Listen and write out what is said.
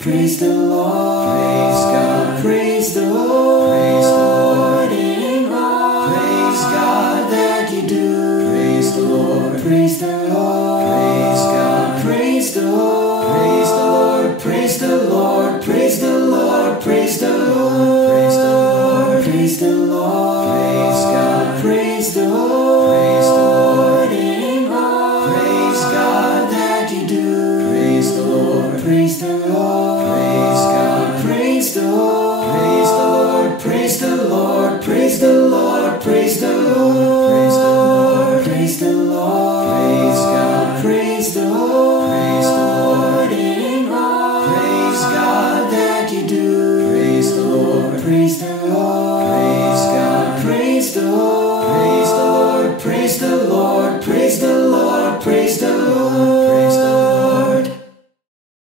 Praise the Lord, praise God, praise the Lord, praise the Lord in all, praise God that you do, praise the Lord, praise the Lord, praise God, praise the Lord, praise the Lord, praise the Lord, praise the Lord, praise the Lord, praise the Lord, praise the Lord, praise God, praise the Lord in all, praise God that you do, praise the Lord, praise the Lord.